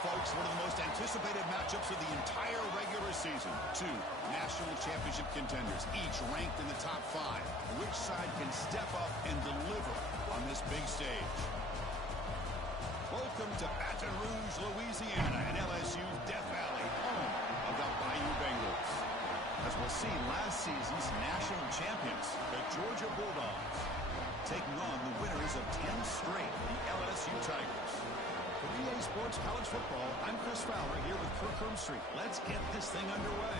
folks, one of the most anticipated matchups of the entire regular season. Two national championship contenders, each ranked in the top 5. Which side can step up and deliver on this big stage? Welcome to Baton Rouge, Louisiana, and LSU's Death Valley, home of the Bayou Bengals. As we'll see, last season's national champions, the Georgia Bulldogs, taking on the winners of 10 straight, the LSU Tigers. For EA Sports College Football, I'm Chris Fowler here with Kirk Hermstreet. Let's get this thing underway.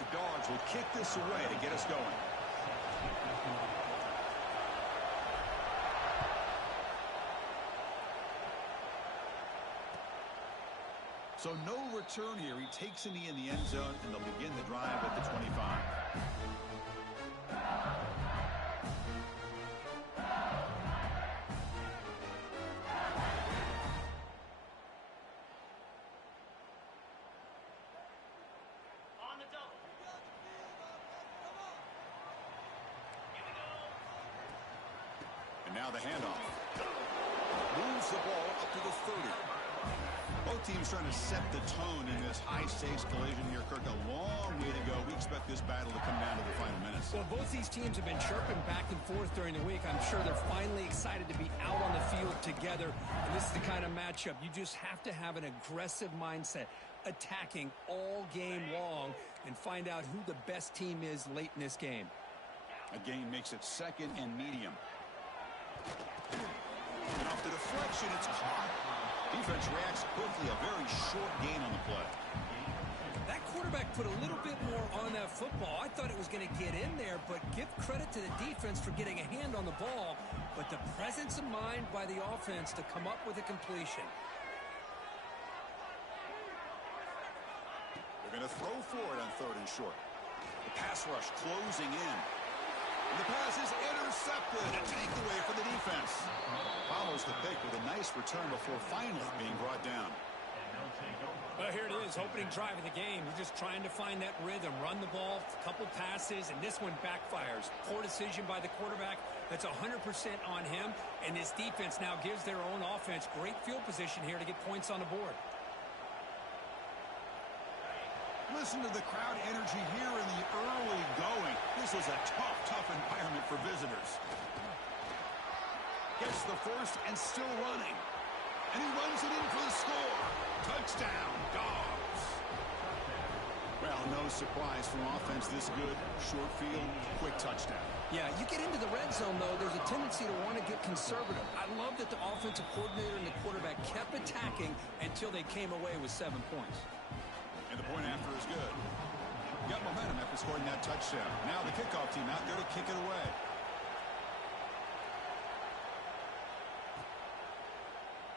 The Dogs will kick this away to get us going. So no return here. He takes a knee in the end zone, and they'll begin the drive at the 25. On the double. Here we go. And now the handoff. Moves the ball up to the 30. Both teams trying to set the tone in this high-stakes collision here, Kirk. A long way to go. We expect this battle to come down to the final minutes. Well, both these teams have been chirping back and forth during the week. I'm sure they're finally excited to be out on the field together. And this is the kind of matchup you just have to have an aggressive mindset, attacking all game long, and find out who the best team is late in this game. Again, makes it second and medium. And off the deflection, it's caught. Defense reacts quickly. A very short gain on the play. That quarterback put a little bit more on that football. I thought it was going to get in there, but give credit to the defense for getting a hand on the ball. But the presence of mind by the offense to come up with a completion. They're going to throw for it on 3rd and short. The pass rush closing in. And the pass is intercepted. A takeaway for the defense. Follows the pick with a nice return before finally being brought down. Well, here it is, opening drive of the game. You're just trying to find that rhythm, run the ball, a couple passes, and this one backfires. Poor decision by the quarterback. That's 100% on him, and this defense now gives their own offense great field position here to get points on the board. Listen to the crowd energy here in the early going. This was a tough environment for visitors. Gets the first and still running. And he runs it in for the score. Touchdown, Dogs. Well, no surprise from offense this good. Short field, quick touchdown. Yeah, you get into the red zone, though, there's a tendency to want to get conservative. I love that the offensive coordinator and the quarterback kept attacking until they came away with 7 points. And the point after is good. Got momentum after scoring that touchdown. Now the kickoff team out there to kick it away.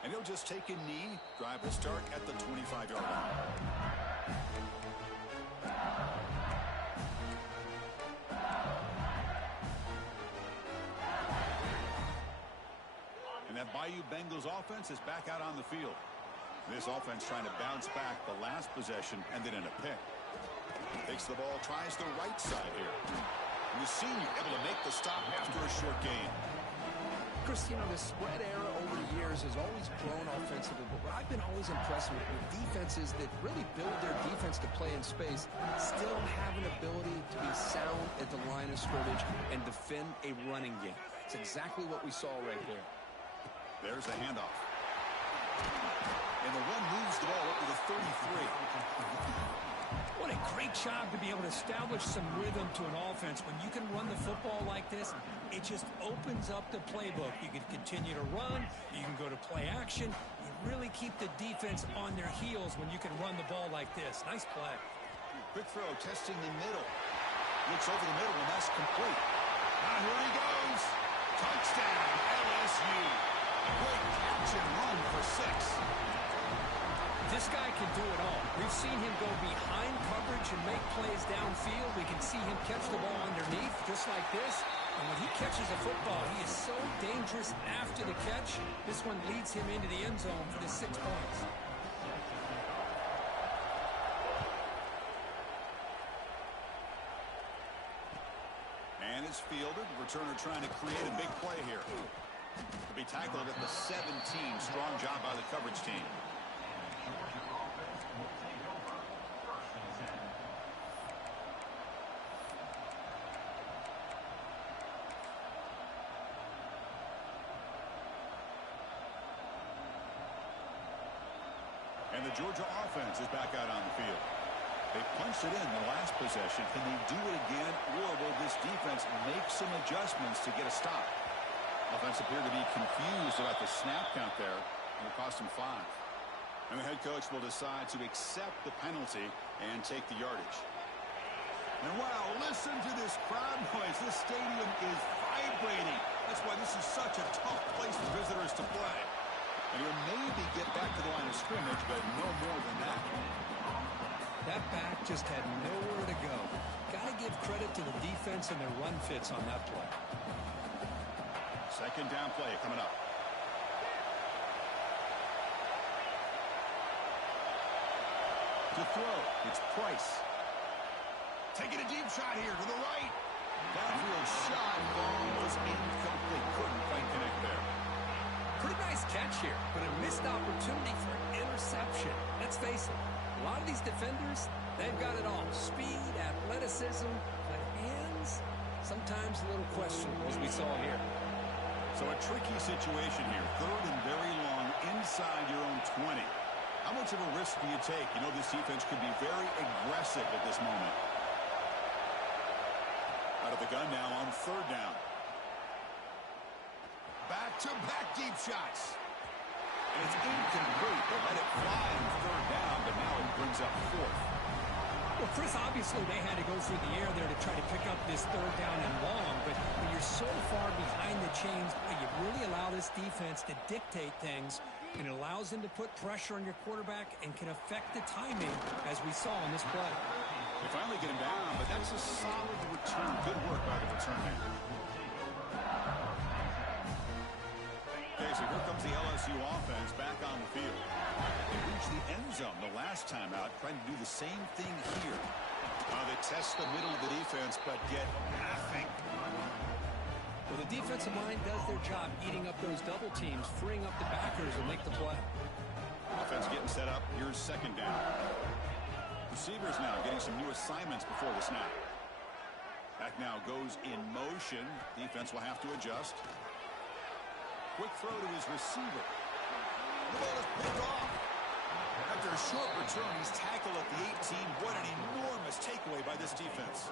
And he'll just take a knee, drive will start at the 25-yard line. And that Bayou Bengals offense is back out on the field. This offense trying to bounce back the last possession, ended in a pick. Takes the ball, tries the right side here. And the senior able to make the stop after a short gain. Chris, you know, the spread era over the years has always grown offensively, but what I've been always impressed with defenses that really build their defense to play in space still have an ability to be sound at the line of scrimmage and defend a running game. It's exactly what we saw right there. There's a handoff. And the one moves the ball up to the 33. What a great job to be able to establish some rhythm to an offense. When you can run the football like this, it just opens up the playbook. You can continue to run. You can go to play action. You really keep the defense on their heels when you can run the ball like this. Nice play. Quick throw, testing the middle. Looks over the middle, and that's complete. Now here he goes. Touchdown, LSU. A great catch and run for 6. This guy can do it all. We've seen him go behind coverage and make plays downfield. We can see him catch the ball underneath just like this. And when he catches a football, he is so dangerous after the catch. This one leads him into the end zone for the 6 points. And it's fielded. Returner trying to create a big play here. To be tackled at the 17. Strong job by the coverage team. And the Georgia offense is back out on the field. They punched it in the last possession. Can they do it again, or will this defense make some adjustments to get a stop? Offense appeared to be confused about the snap count there, and it cost him 5. And the head coach will decide to accept the penalty and take the yardage. And wow, listen to this crowd noise. This stadium is vibrating. That's why this is such a tough place for visitors to play. And he'll maybe get back to the line of scrimmage, but no more than that. That back just had nowhere to go. Got to give credit to the defense and their run fits on that play. Second down play coming up. To throw, it's Price. Taking a deep shot here to the right. Downfield shot, ball was incomplete. Couldn't quite connect there. Pretty nice catch here, but a missed opportunity for an interception. Let's face it, a lot of these defenders, they've got it all. Speed, athleticism, but hands, sometimes a little questionable, as we saw here. So a tricky situation here. Third and very long inside your own 20. How much of a risk do you take? You know this defense could be very aggressive at this moment. Out of the gun now on third down. Back-to-back deep shots. And it's incomplete. They let it fly on third down, but now it brings up fourth. Well, Chris, obviously they had to go through the air there to try to pick up this third down and long, but when you're so far behind the chains, you really allow this defense to dictate things, and it allows them to put pressure on your quarterback and can affect the timing, as we saw in this play. They finally get him down, but that's a solid return. Good work by the return man. Okay, so here comes the LSU offense back on the field. They reached the end zone the last time out, trying to do the same thing here. They test the middle of the defense, but get nothing. Well, the defensive line does their job eating up those double teams, freeing up the backers and make the play. Offense getting set up. Here's second down. Receivers now getting some new assignments before the snap. Back now goes in motion. Defense will have to adjust. Quick throw to his receiver. The ball is picked off. After a short return, he's tackled at the 18. What an enormous takeaway by this defense.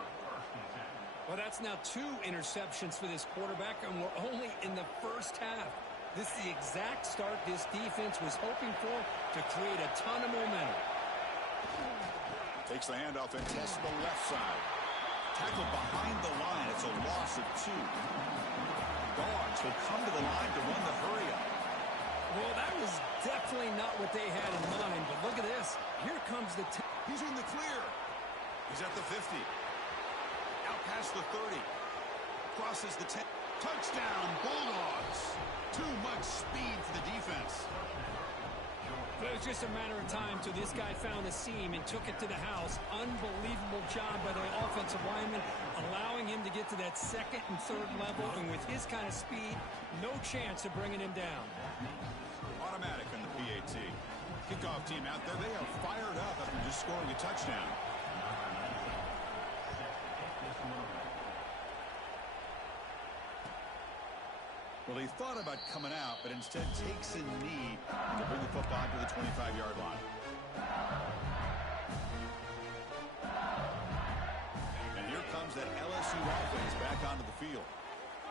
Well, that's now 2 interceptions for this quarterback, and we're only in the first half. This is the exact start this defense was hoping for to create a ton of momentum. Takes the handoff and tests the left side. Tackled behind the line. It's a loss of 2. Dogs will come to the line to run the hurry-up. Well, that was definitely not what they had in mind, but look at this. Here comes the... He's in the clear. He's at the 50. Out past the 30. Crosses the 10. Touchdown, Bulldogs. Too much speed for the defense. But it was just a matter of time till this guy found a seam and took it to the house. Unbelievable job by the offensive lineman, allowing him to get to that second and third level. And with his kind of speed, no chance of bringing him down. Automatic on the PAT. Kickoff team out there. They are fired up after just scoring a touchdown. Well, he thought about coming out, but instead takes a knee to bring the football to the 25-yard line. And here comes that LSU offense back onto the field.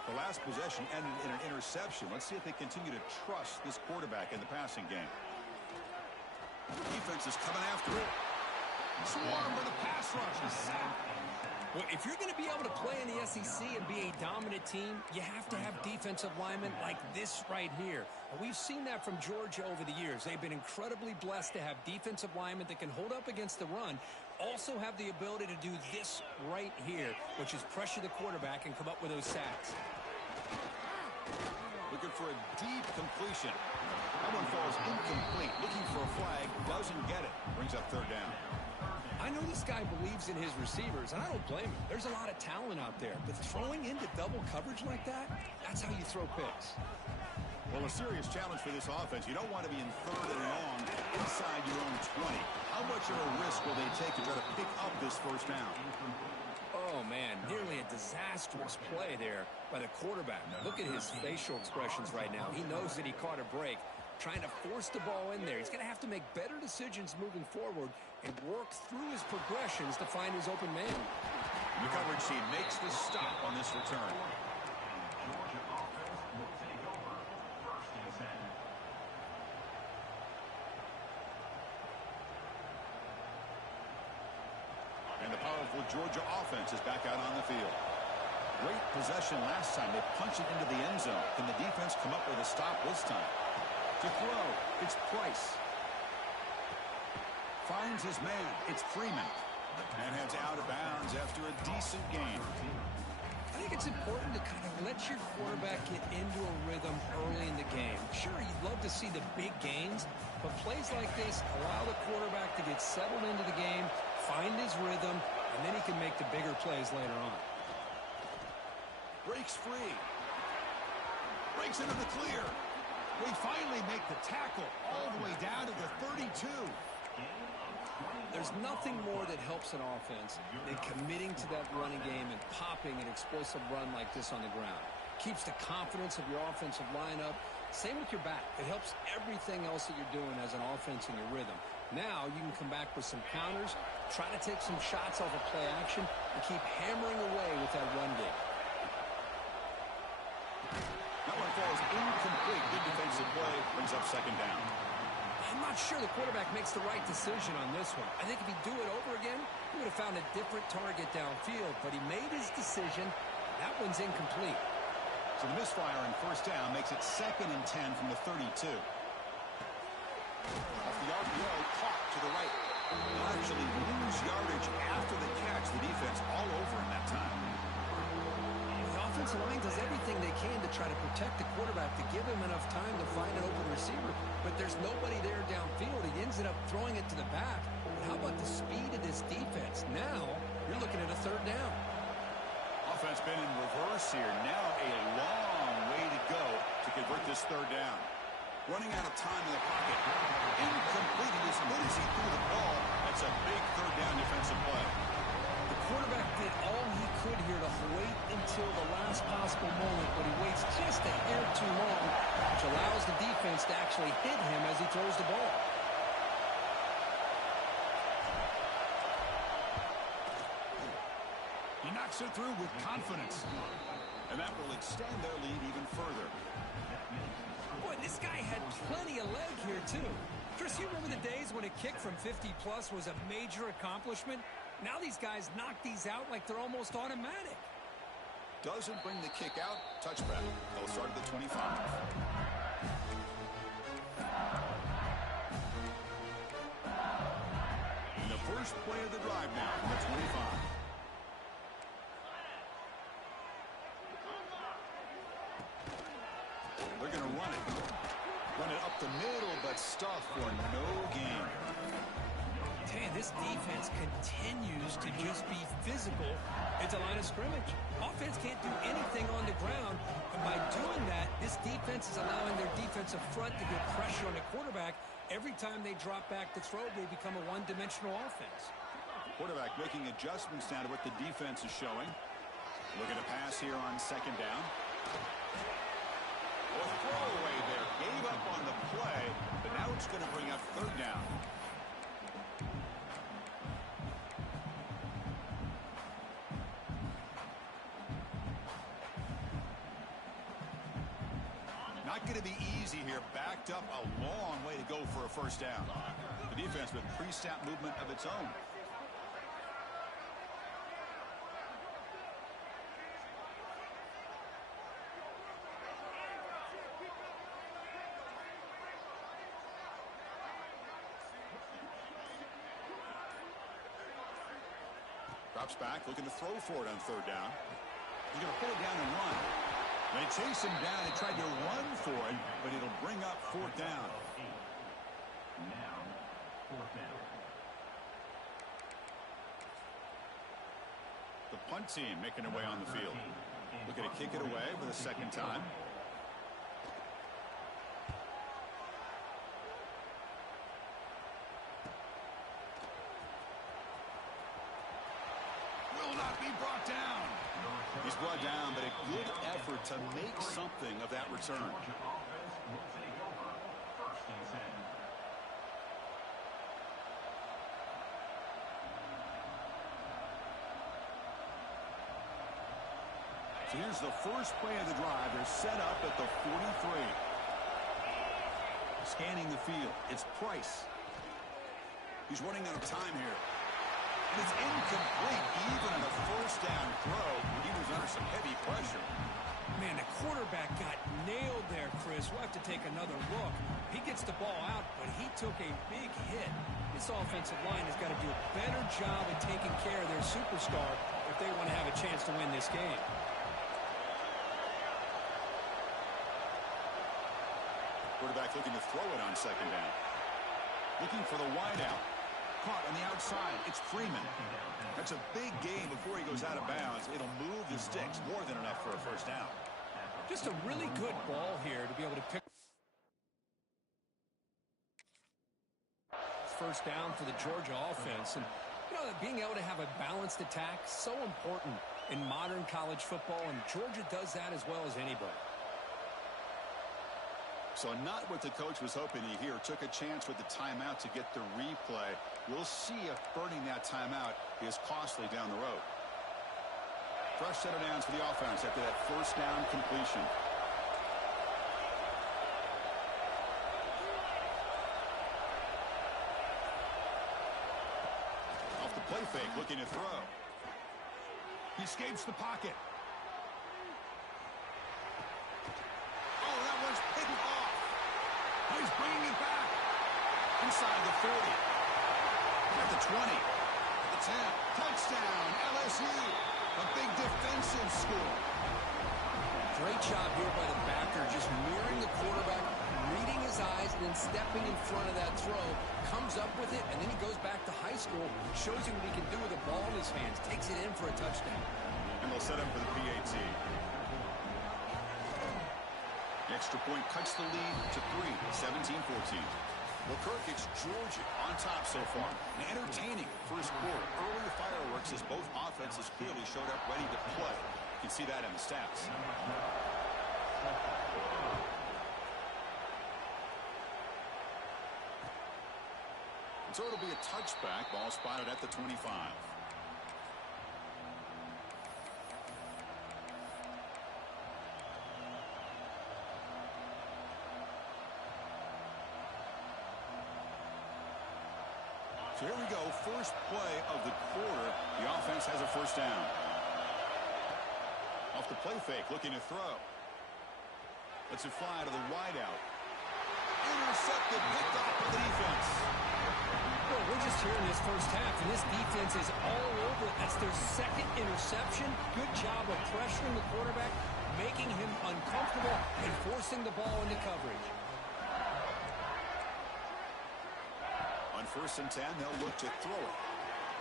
The last possession ended in an interception. Let's see if they continue to trust this quarterback in the passing game. Defense is coming after it. Swarmed by the pass rush. Well, if you're going to be able to play in the SEC and be a dominant team, you have to have defensive linemen like this right here. And we've seen that from Georgia over the years. They've been incredibly blessed to have defensive linemen that can hold up against the run, also have the ability to do this right here, which is pressure the quarterback and come up with those sacks. for a deep completion. That one falls incomplete. Looking for a flag. Doesn't get it. Brings up third down. I know this guy believes in his receivers, and I don't blame him. There's a lot of talent out there, but throwing into double coverage like that, that's how you throw picks. Well, a serious challenge for this offense. You don't want to be in third and long inside your own 20. How much of a risk will they take to try to pick up this first down? Oh, man, nearly a disastrous play there by the quarterback. Look at his facial expressions right now. He knows that he caught a break, trying to force the ball in there. He's going to have to make better decisions moving forward and work through his progressions to find his open man. The coverage team makes the stop on this return. And the powerful Georgia offense is back out on the field. Great possession last time. They punched it into the end zone. Can the defense come up with a stop this time? To throw, it's Price. Finds his man. It's Freeman. And heads out of bounds after a decent gain. I think it's important to kind of let your quarterback get into a rhythm early in the game. Sure, you'd love to see the big gains, but plays like this allow the quarterback to get settled into the game, find his rhythm, and then he can make the bigger plays later on. Breaks free. Breaks into the clear. They finally make the tackle all the way down to the 32. There's nothing more that helps an offense than committing to that running game and popping an explosive run like this on the ground. Keeps the confidence of your offensive lineup. Same with your back. It helps everything else that you're doing as an offense in your rhythm. Now you can come back with some counters, try to take some shots off of play action, and keep hammering away with that run game. That one falls incomplete. Good defensive play. Brings up second down. I'm not sure the quarterback makes the right decision on this one. I think if he'd do it over again, he would have found a different target downfield, but he made his decision. That one's incomplete. So the misfire on first down makes it 2nd and 10 from the 32. Off the RPO, caught to the right. They'll actually lose yardage after the catch. The defense all over him that time. The offensive line does everything they can to try to protect the quarterback, to give him enough time to find an open receiver, but there's nobody there downfield. He ends up throwing it to the back. But how about the speed of this defense? Now you're looking at a third down. Offense been in reverse here. Now a long way to go to convert this third down. Running out of time in the pocket. Incomplete. As good as he threw the ball, that's a big third down defensive play. The quarterback did all he could here to wait until the last possible moment, but he waits just a hair too long, which allows the defense to actually hit him as he throws the ball. He knocks it through with confidence. And that will extend their lead even further. Boy, this guy had plenty of leg here, too. Chris, you remember the days when a kick from 50-plus was a major accomplishment? Now these guys knock these out like they're almost automatic. Doesn't bring the kick out. Touchback. They'll start at the 25. And the first play of the drive now from the 25. They're going to run it. Run it up the middle, but stuff for no gain. Man, this defense continues to just be physical at the line of scrimmage. Offense can't do anything on the ground, and by doing that, this defense is allowing their defensive front to get pressure on the quarterback. Every time they drop back to throw, they become a one-dimensional offense. Quarterback making adjustments now to what the defense is showing. Look at a pass here on second down. A throwaway there. Gave up on the play, but now it's going to bring up third down. Not going to be easy here. Backed up a long way to go for a first down. The defense with pre-snap movement of its own. Drops back, looking to throw for it on third down. He's going to put it down and run. They chase him down. He tried to run for it, but it'll bring up fourth down. Now, fourth down. The punt team making their way on the field. Looking to kick it away for the second time. Will not be brought down. He's brought down, but a good effort to make something of that return. So here's the first play of the drive. They're set up at the 43. Scanning the field. It's Price. He's running out of time here. And it's incomplete, even on a first down throw. He was under some heavy pressure. Man, the quarterback got nailed there, Chris. We'll have to take another look. He gets the ball out, but he took a big hit. This offensive line has got to do a better job at taking care of their superstar if they want to have a chance to win this game. Quarterback looking to throw it on second down. Looking for the wideout. Caught on the outside. It's Freeman. That's a big gain before he goes out of bounds. It'll move the sticks. More than enough for a first down. Just a really good ball here to be able to pick. First down for the Georgia offense. And, you know, being able to have a balanced attack, so important in modern college football. And Georgia does that as well as anybody. So not what the coach was hoping to hear. Took a chance with the timeout to get the replay. We'll see if burning that timeout is costly down the road. Fresh set of downs for the offense after that first down completion. Off the play fake, looking to throw. He escapes the pocket. Oh, that one's picked off. He's bringing it back. Inside the 40. At the 20. At the 10. Touchdown, LSU. A big defensive score. Great job here by the backer, just mirroring the quarterback, reading his eyes, and then stepping in front of that throw. Comes up with it, and then he goes back to high school, shows you what he can do with the ball in his hands, takes it in for a touchdown. And they'll set up for the PAT. The extra point cuts the lead to 3, 17-14. Well, Kirk, it's Georgia on top so far. An entertaining first quarter. Early fireworks as both offenses clearly showed up ready to play. You can see that in the stats. And so it'll be a touchback. Ball spotted at the 25. So here we go, first play of the quarter. The offense has a first down. Off the play fake, looking to throw. Lets it fly to the wideout. Intercepted, picked off by the defense. Well, we're just here in this first half, and this defense is all over. That's their second interception. Good job of pressuring the quarterback, making him uncomfortable, and forcing the ball into coverage. On 1st and 10, they'll look to throw it.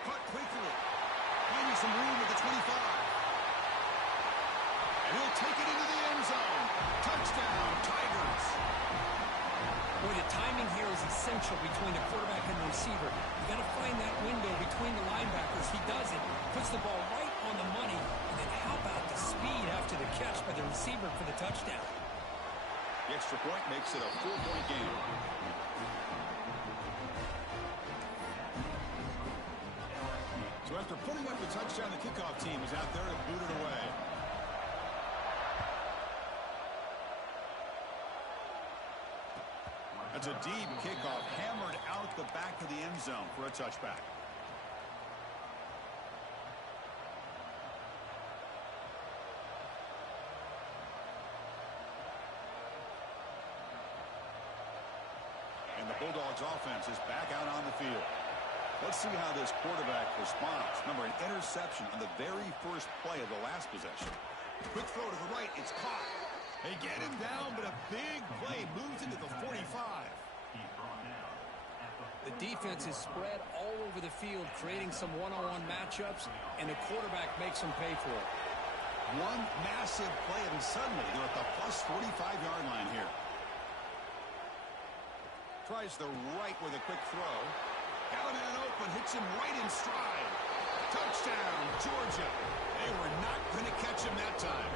Cut quickly. Finding some room at the 25. And he'll take it into the end zone. Touchdown, Tigers. Boy, the timing here is essential between the quarterback and the receiver. You got to find that window between the linebackers. He does it. Puts the ball right on the money. And then how about the speed after the catch by the receiver for the touchdown? The extra point makes it a 4-point game. So after putting up the touchdown, the kickoff team is out there to boot it away. That's a deep kickoff, hammered out the back of the end zone for a touchback. And the Bulldogs offense is back out on the field. Let's see how this quarterback responds. Remember, an interception on the very first play of the last possession. Quick throw to the right. It's caught. They get him down, but a big play moves into the 45. He's brought down at the The defense is spread all over the field, creating some one-on-one matchups, and the quarterback makes them pay for it. One massive play, and suddenly they're at the plus 45-yard line here. Tries the right with a quick throw. Got him in an open, hits him right in stride. Touchdown, Georgia. They were not going to catch him that time.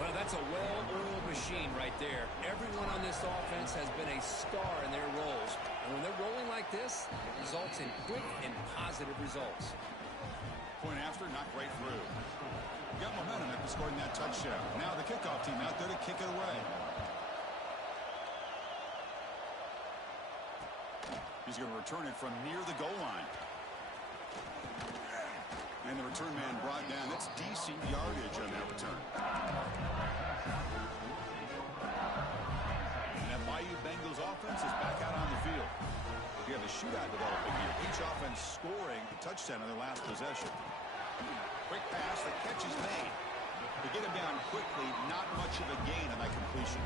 Well, that's a well-oiled machine right there. Everyone on this offense has been a star in their roles. And when they're rolling like this, it results in quick and positive results. Point after, not right through. Got momentum after scoring that touchdown. Now the kickoff team out there to kick it away. He's going to return it from near the goal line. And the return man brought down. That's decent yardage on that return. And that Bayou Bengals offense is back out on the field. We have a shootout developing here. Each offense scoring a touchdown on their last possession. Quick pass, the catch is made. To get him down quickly, not much of a gain on that completion.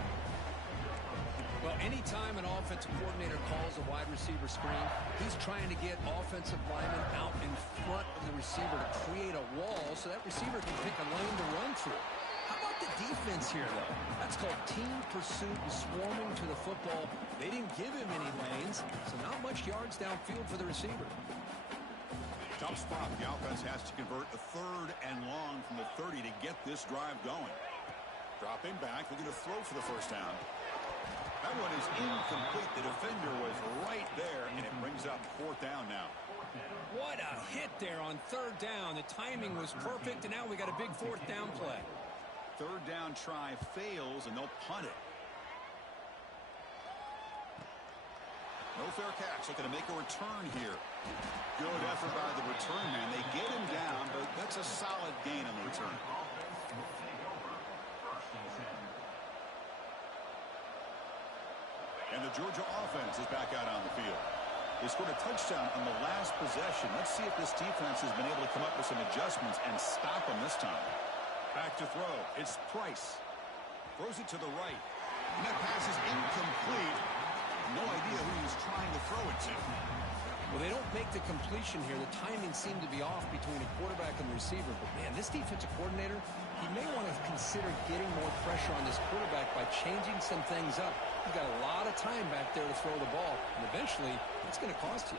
Well, anytime an offensive coordinator calls a wide receiver screen, he's trying to get offensive linemen out in front of the receiver to create a wall so that receiver can pick a lane to run through. How about the defense here, though? That's called team pursuit and swarming to the football. They didn't give him any lanes, so not much yards downfield for the receiver. Tough spot. The offense has to convert a 3rd and long from the 30 to get this drive going. Dropping back, looking to throw for the first down. That one is incomplete. The defender was right there, and it brings up 4th down now. What a hit there on 3rd down. The timing was perfect, and now we got a big 4th down play. 3rd down try fails, and they'll punt it. No fair catch. Looking to make a return here. Good effort by the return man. They get him down, but that's a solid gain on the return. And the Georgia offense is back out on the field. They scored a touchdown on the last possession. Let's see if this defense has been able to come up with some adjustments and stop them this time. Back to throw. It's Price. Throws it to the right. And that pass is incomplete. No idea who he's trying to throw it to. Well, they don't make the completion here. The timing seemed to be off between the quarterback and the receiver. But, man, this defensive coordinator, he may want to consider getting more pressure on this quarterback by changing some things up. He's got a lot of time back there to throw the ball. And eventually, it's going to cost you.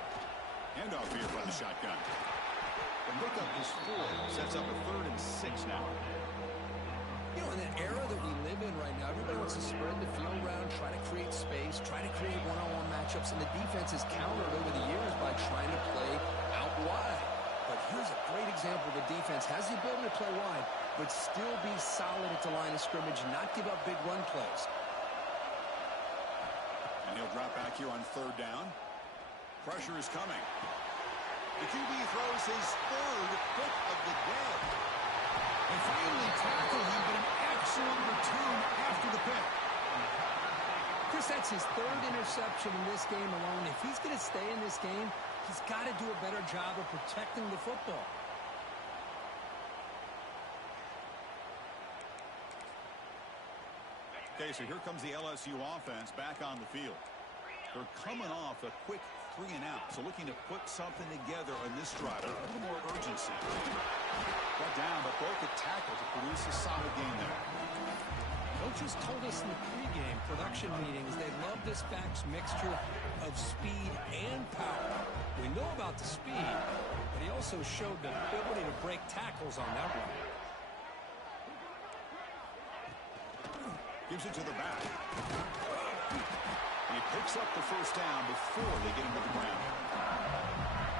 Handoff here from the shotgun. The lookup is 4. Sets up a 3rd and 6 now. You know, in the era that we live in right now, everybody wants to spread the field around, try to create space, try to create one-on-one matchups, and the defense has countered over the years by trying to play out wide. But here's a great example. The defense has the ability to play wide, but still be solid at the line of scrimmage and not give up big run plays. And he'll drop back here on 3rd down. Pressure is coming. The QB throws his 3rd pick of the day. They finally tackle him, but an excellent return after the pick. Chris, that's his 3rd interception in this game alone. If he's going to stay in this game, he's got to do a better job of protecting the football. Okay, so here comes the LSU offense back on the field. They're coming off a quick 3 and out, so looking to put something together on this drive. A little more urgency. Got down, but broke a tackle to produce a solid game there. Coaches told us in the pregame production meetings they love this back's mixture of speed and power. We know about the speed, but he also showed the ability to break tackles on that one. Gives it to the back. He picks up the first down before they get him to the ground.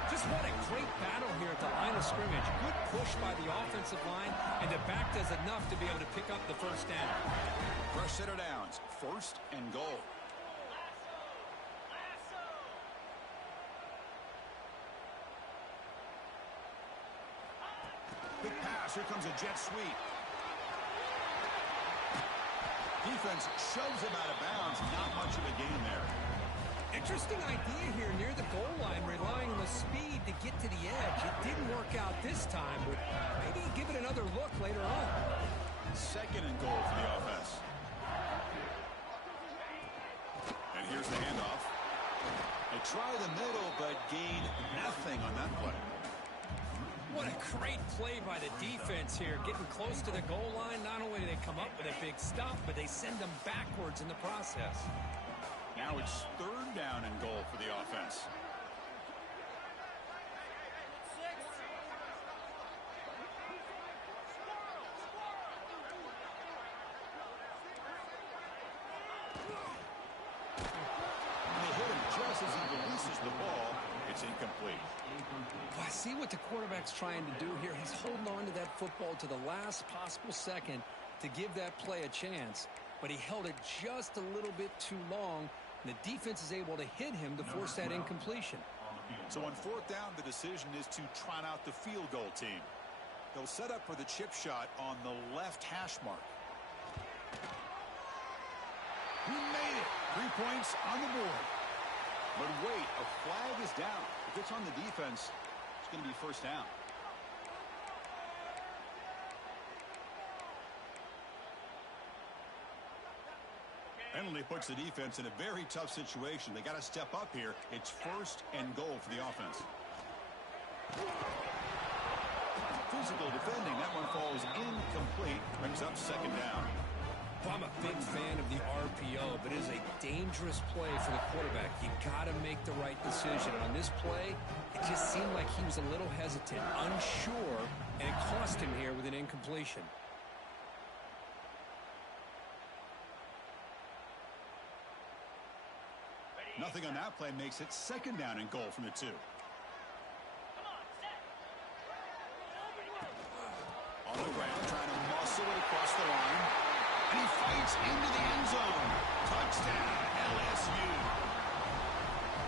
Just what a great battle here at the line of scrimmage. Good push by the offensive line, and the back does enough to be able to pick up the first down. Fresh set of downs. 1st and goal. Big pass. Here comes a jet sweep. Defense shoves him out of bounds. Not much of a gain there. Interesting idea here near the goal line, relying on the speed to get to the edge. It didn't work out this time, but maybe give it another look later on. Second and goal for the offense. And here's the handoff. They try the middle, but gain nothing on that play. What a great play by the defense here. Getting close to the goal line, not only do they come up with a big stop, but they send them backwards in the process. Now it's third down and goal for the offense. And they hit him just as he releases the ball. It's incomplete. Well, I see what the quarterback's trying to do here. He's holding on to that football to the last possible second to give that play a chance. But he held it just a little bit too long. And the defense is able to hit him to force that incompletion. So on fourth down, the decision is to trot out the field goal team. They'll set up for the chip shot on the left hash mark. He made it. 3 points on the board. But wait, a flag is down. If it's on the defense, it's going to be first down. Penalty puts the defense in a very tough situation. They got to step up here. It's first and goal for the offense. Physical defending. That one falls incomplete. Brings up second down. Well, I'm a big fan of the RPO, but it is a dangerous play for the quarterback. You got to make the right decision. And on this play, it just seemed like he was a little hesitant, unsure, and it cost him here with an incompletion. Nothing on that play makes it second down and goal from the 2. On the ground, trying to muscle it across the line. And he fights into the end zone. Touchdown, LSU.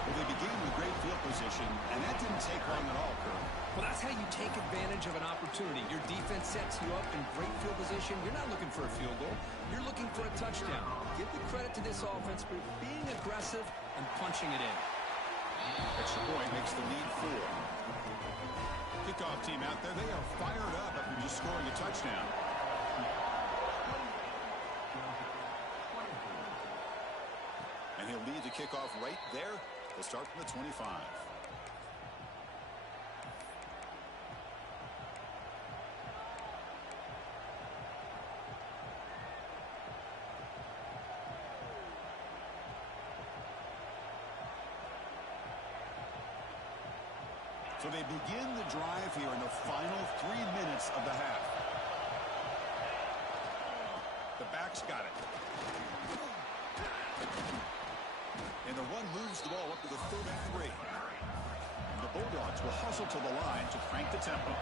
Well, they began with great field position, and that didn't take long at all, Kurt. Well, that's how you take advantage of an opportunity. Your defense sets you up in great field position. You're not looking for a field goal. You're looking for a touchdown. Give the credit to this offense for being aggressive and punching it in. Extra point makes the lead 4. Kickoff team out there, they are fired up after just scoring a touchdown. And he'll lead the kickoff right there. They'll start from the 25. So they begin the drive here in the final 3 minutes of the half. The back's got it. And the run moves the ball up to the 33. And the Bulldogs will hustle to the line to crank the tempo.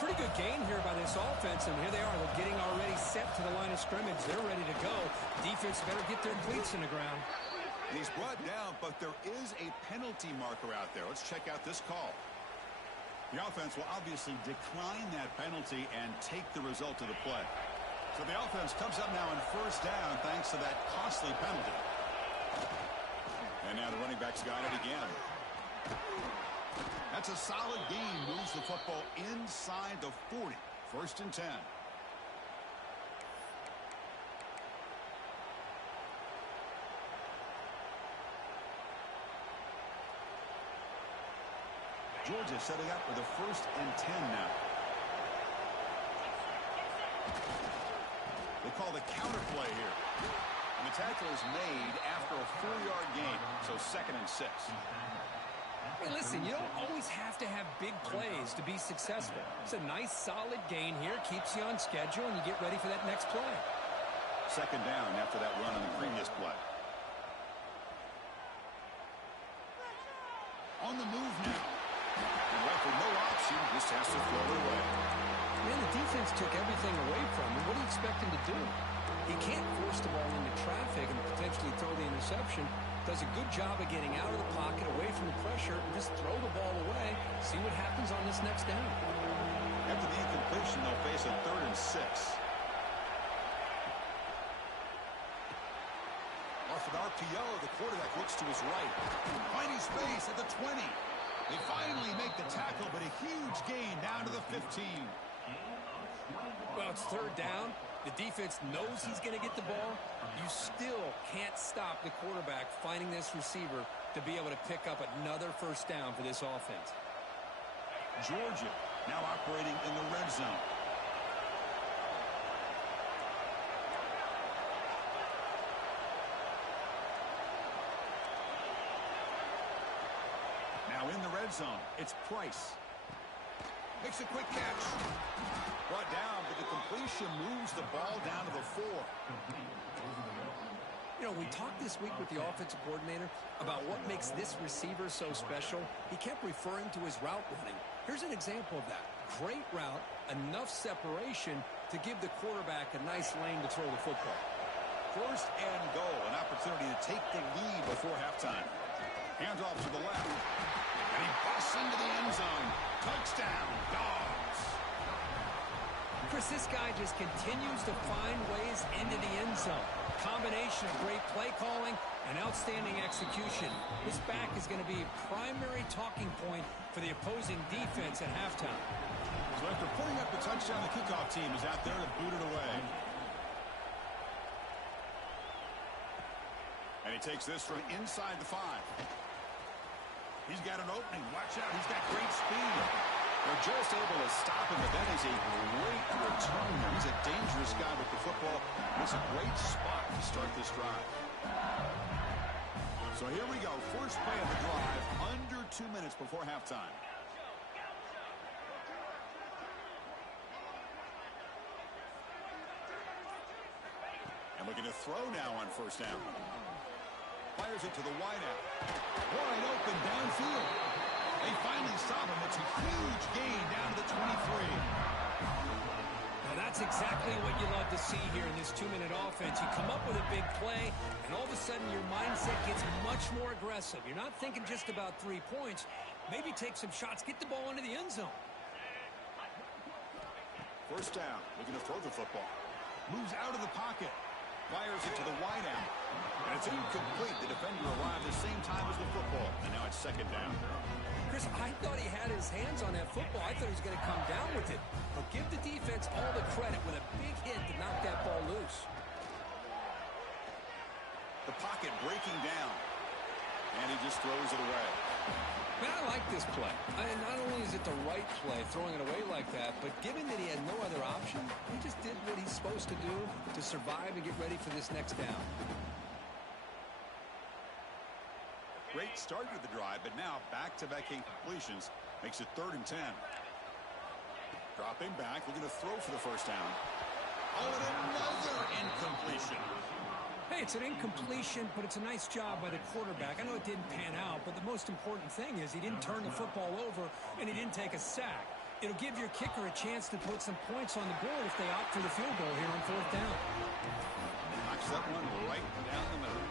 Pretty good gain here by this offense, and here they are. They're getting already set to the line of scrimmage. They're ready to go. Defense better get their cleats in the ground. And he's brought down, but there is a penalty marker out there. Let's check out this call. The offense will obviously decline that penalty and take the result of the play. So the offense comes up now on first down thanks to that costly penalty. And now the running back's got it again. That's a solid gain. Moves the football inside the 40. First and 10. Georgia setting up for the first and 10 now. They call the counter play here. And the tackle is made after a 4-yard gain. So second and 6. Hey, listen, you don't always have to have big plays to be successful. It's a nice, solid gain here. Keeps you on schedule, and you get ready for that next play. Second down after that run on the previous play. On the move now. And left with no option, just has to throw it away. Man, the defense took everything away from him. What do you expect him to do? He can't force the ball into traffic and potentially throw the interception. Does a good job of getting out of the pocket, away from the pressure, and just throw the ball away. See what happens on this next down. After the incompletion, they'll face a 3rd and 6. A off an RPO. The quarterback looks to his right. Finding space at the 20. They finally make the tackle, but a huge gain down to the 15. Well, it's third down. The defense knows he's going to get the ball. You still can't stop the quarterback finding this receiver to be able to pick up another first down for this offense. Georgia now operating in the red zone. Now in the red zone, it's Price. Makes a quick catch. Brought down, but the completion moves the ball down to the 4. You know, we talked this week with the offensive coordinator about what makes this receiver so special. He kept referring to his route running. Here's an example of that. Great route, enough separation to give the quarterback a nice lane to throw the football. First and goal, an opportunity to take the lead before halftime. Handoff to the left. And he busts into the end zone. Touchdown, Dogs. Chris, this guy just continues to find ways into the end zone. Combination of great play calling and outstanding execution. This back is going to be a primary talking point for the opposing defense at halftime. So after putting up the touchdown, the kickoff team is out there to boot it away. And he takes this from inside the 5. He's got an opening. Watch out. He's got great speed. They're just able to stop him, but that is a great return. He's a dangerous guy with the football. It's a great spot to start this drive. So here we go. First play of the drive, under 2 minutes before halftime. And looking to throw now on first down. Fires it to the wideout. Wide open downfield. They finally stop him. It's a huge gain down to the 23. Now that's exactly what you love to see here in this 2-minute offense. You come up with a big play, and all of a sudden your mindset gets much more aggressive. You're not thinking just about 3 points. Maybe take some shots, get the ball into the end zone. First down. Looking to throw the football. Moves out of the pocket. Fires it to the wideout. And it's incomplete. The defender arrived the same time as the football. And now it's second down. Chris, I thought he had his hands on that football. I thought he was going to come down with it. But give the defense all the credit with a big hit to knock that ball loose. The pocket breaking down. And he just throws it away. Man, I like this play. And not only is it the right play, throwing it away like that, but given that he had no other option, he just did what he's supposed to do to survive and get ready for this next down. Great start to the drive, but now back-to-back completions makes it 3rd and 10. Dropping back, looking to throw for the first down. Oh, and another incompletion. Hey, it's an incompletion, but it's a nice job by the quarterback. I know it didn't pan out, but the most important thing is he didn't turn the football over and he didn't take a sack. It'll give your kicker a chance to put some points on the board if they opt for the field goal here on 4th down. Knocks that one right down the middle.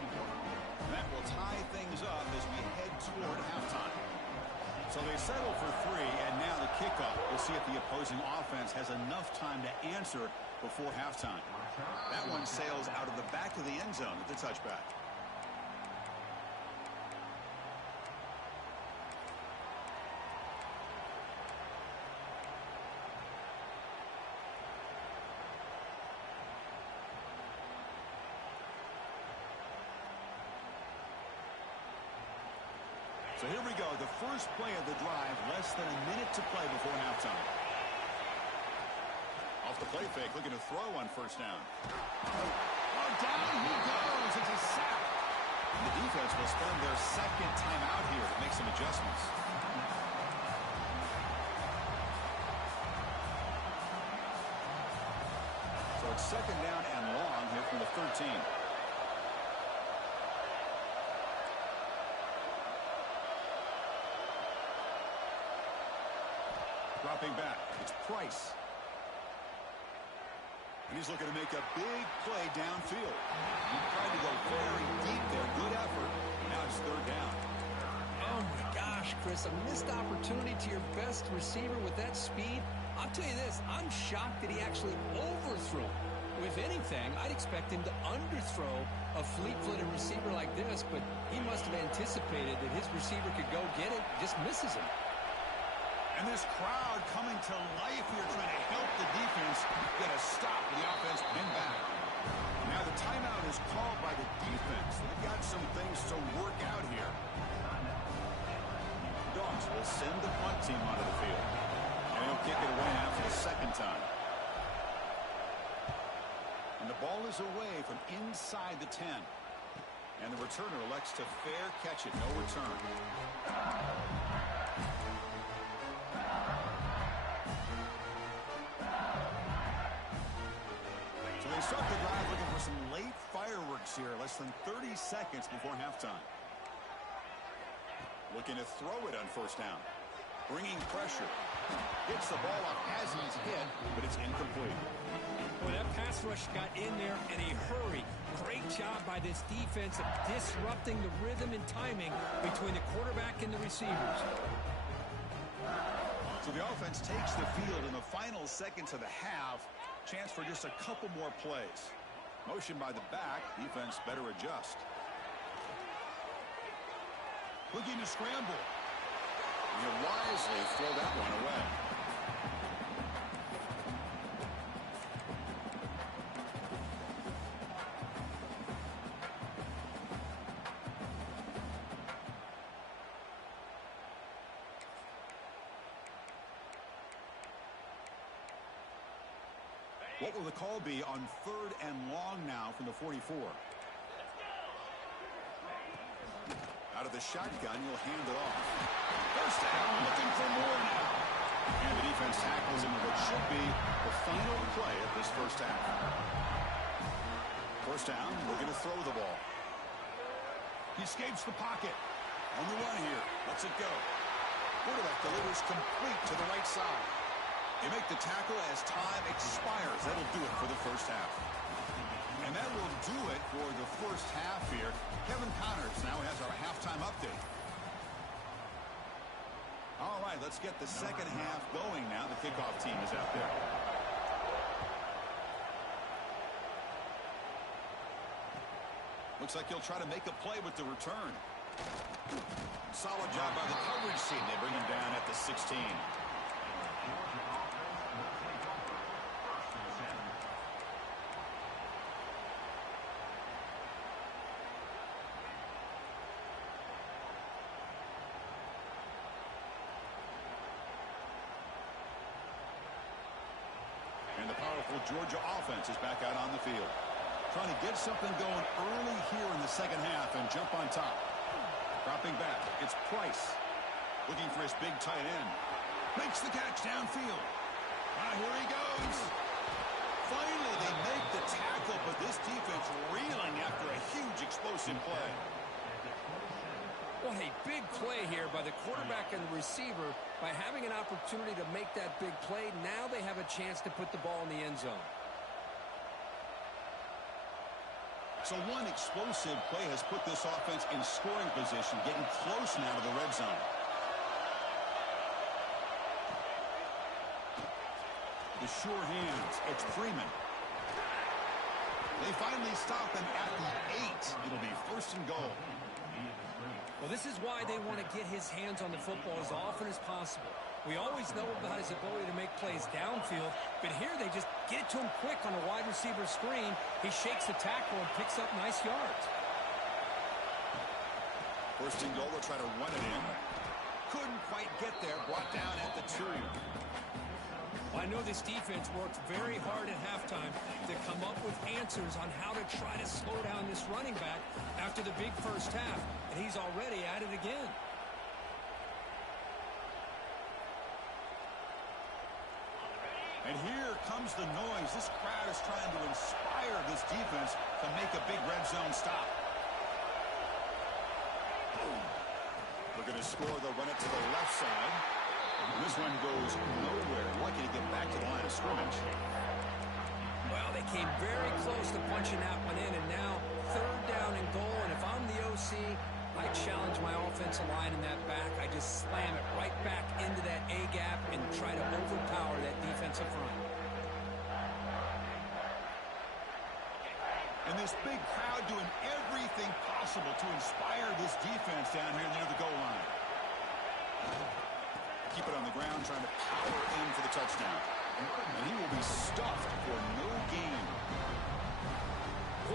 That will tie things up as we head toward halftime. So they settle for 3, and now the kickoff. We'll see if the opposing offense has enough time to answer before halftime. That one sails out of the back of the end zone at the touchback. So here we go, the first play of the drive, less than a minute to play before halftime. Off the play fake, looking to throw on first down. Oh, down he goes. It's a sack. And the defense will spend their second time out here to make some adjustments. So it's second down and long here from the 13. Dropping back, it's Price. And he's looking to make a big play downfield. He tried to go very deep there. Good effort. Now it's 3rd down. Oh, my gosh, Chris, a missed opportunity to your best receiver with that speed. I'll tell you this, I'm shocked that he actually overthrew him. If anything, I'd expect him to underthrow a fleet-footed receiver like this, but he must have anticipated that his receiver could go get it, just misses him. And this crowd coming to life here trying to help the defense get a stop with the offense pinned back. Now the timeout is called by the defense. They've got some things to work out here. Dogs will send the punt team onto the field. And he'll kick it away now for the second time. And the ball is away from inside the 10. And the returner elects to fair catch it. No return. So they start the drive looking for some late fireworks here. Less than 30 seconds before halftime. Looking to throw it on first down. Bringing pressure. Hits the ball off as he's hit, but it's incomplete. Well, that pass rush got in there in a hurry. Great job by this defense of disrupting the rhythm and timing between the quarterback and the receivers. So the offense takes the field in the final seconds of the half. Chance for just a couple more plays. Motion by the back. Defense better adjust. Looking to scramble. You wisely throw that one away. What will the call be on 3rd and long now from the 44? Out of the shotgun, you'll hand it off. First down, looking for more now. And the defense tackles him with what should be the final play of this first half. First down, looking to throw the ball. He escapes the pocket. On the run here. Lets it go. Quarterback delivers complete to the right side. They make the tackle as time expires. That'll do it for the first half. And that will do it for the first half here. Kevin Connors now has our halftime update. All right, let's get the second half going now. The kickoff team is out there. Looks like he'll try to make a play with the return. Solid job by the coverage team. They bring him down at the 16. And the powerful Georgia offense is back out on the field. Trying to get something going early here in the second half and jump on top. Dropping back, it's Price. Looking for his big tight end. Makes the catch downfield. Here he goes. Finally, they make the tackle, but this defense reeling after a huge explosive play. What a big play here by the quarterback and the receiver. By having an opportunity to make that big play, now they have a chance to put the ball in the end zone. So one explosive play has put this offense in scoring position, getting close now to the red zone. The sure hands, it's Freeman. They finally stop him at the 8. It'll be first and goal. Well, this is why they want to get his hands on the football as often as possible. We always know about his ability to make plays downfield, but here they just get it to him quick on a wide receiver screen. He shakes the tackle and picks up nice yards. First and goal, they'll try to run it in. Couldn't quite get there, brought down at the 2. Well, I know this defense worked very hard at halftime to come up with answers on how to try to slow down this running back after the big first half, and he's already at it again. And here comes the noise. This crowd is trying to inspire this defense to make a big red zone stop. Looking to score, they'll run it to the left side. And this one goes nowhere. Lucky to get back to the line of scrimmage. Well, they came very close to punching that one in, and now 3rd down and goal. And if I'm the OC, I challenge my offensive line in that back. I just slam it right back into that A gap and try to overpower that defensive front. And this big crowd doing everything possible to inspire this defense down here near the goal line. Keep it on the ground, trying to power in for the touchdown. And he will be stuffed for no gain.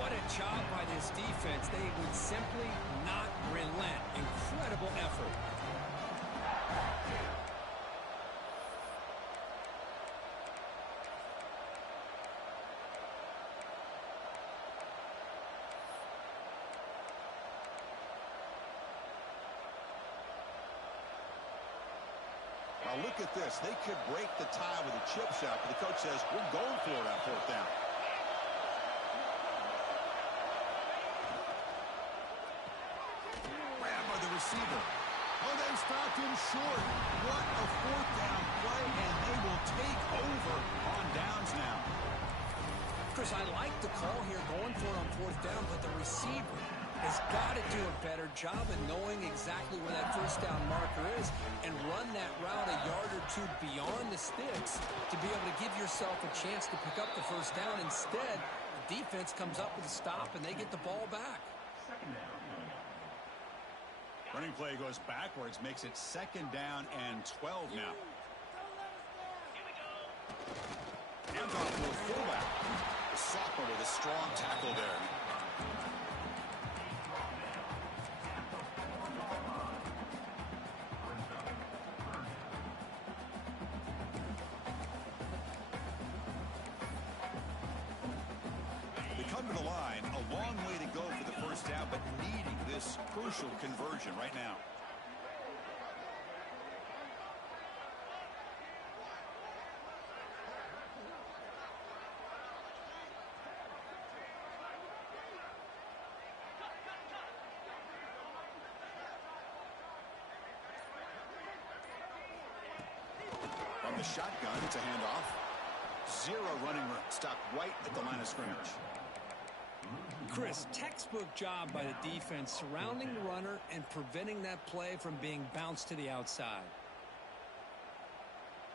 What a job by this defense. They would simply not relent. Incredible effort. Now look at this. They could break the tie with a chip shot, but the coach says, we're going for it on fourth down. Grabbed by the receiver. Oh, they stopped him short. What a fourth down play, and they will take over on downs now. Chris, I like the call here going for it on fourth down, but the receiver has got to do a better job of knowing exactly where that first down marker is and run that route a yard or two beyond the sticks to be able to give yourself a chance to pick up the first down. Instead, the defense comes up with a stop and they get the ball back. Running play goes backwards, makes it second down and 12 now. Hands off to the fullback. The sophomore with a strong tackle there. They come to the line, a long way to go for the first down, but needing this crucial conversion right now. From the shotgun, it's a handoff. Zero running room. Stopped right at the line of scrimmage. Chris, textbook job by the defense surrounding the runner and preventing that play from being bounced to the outside.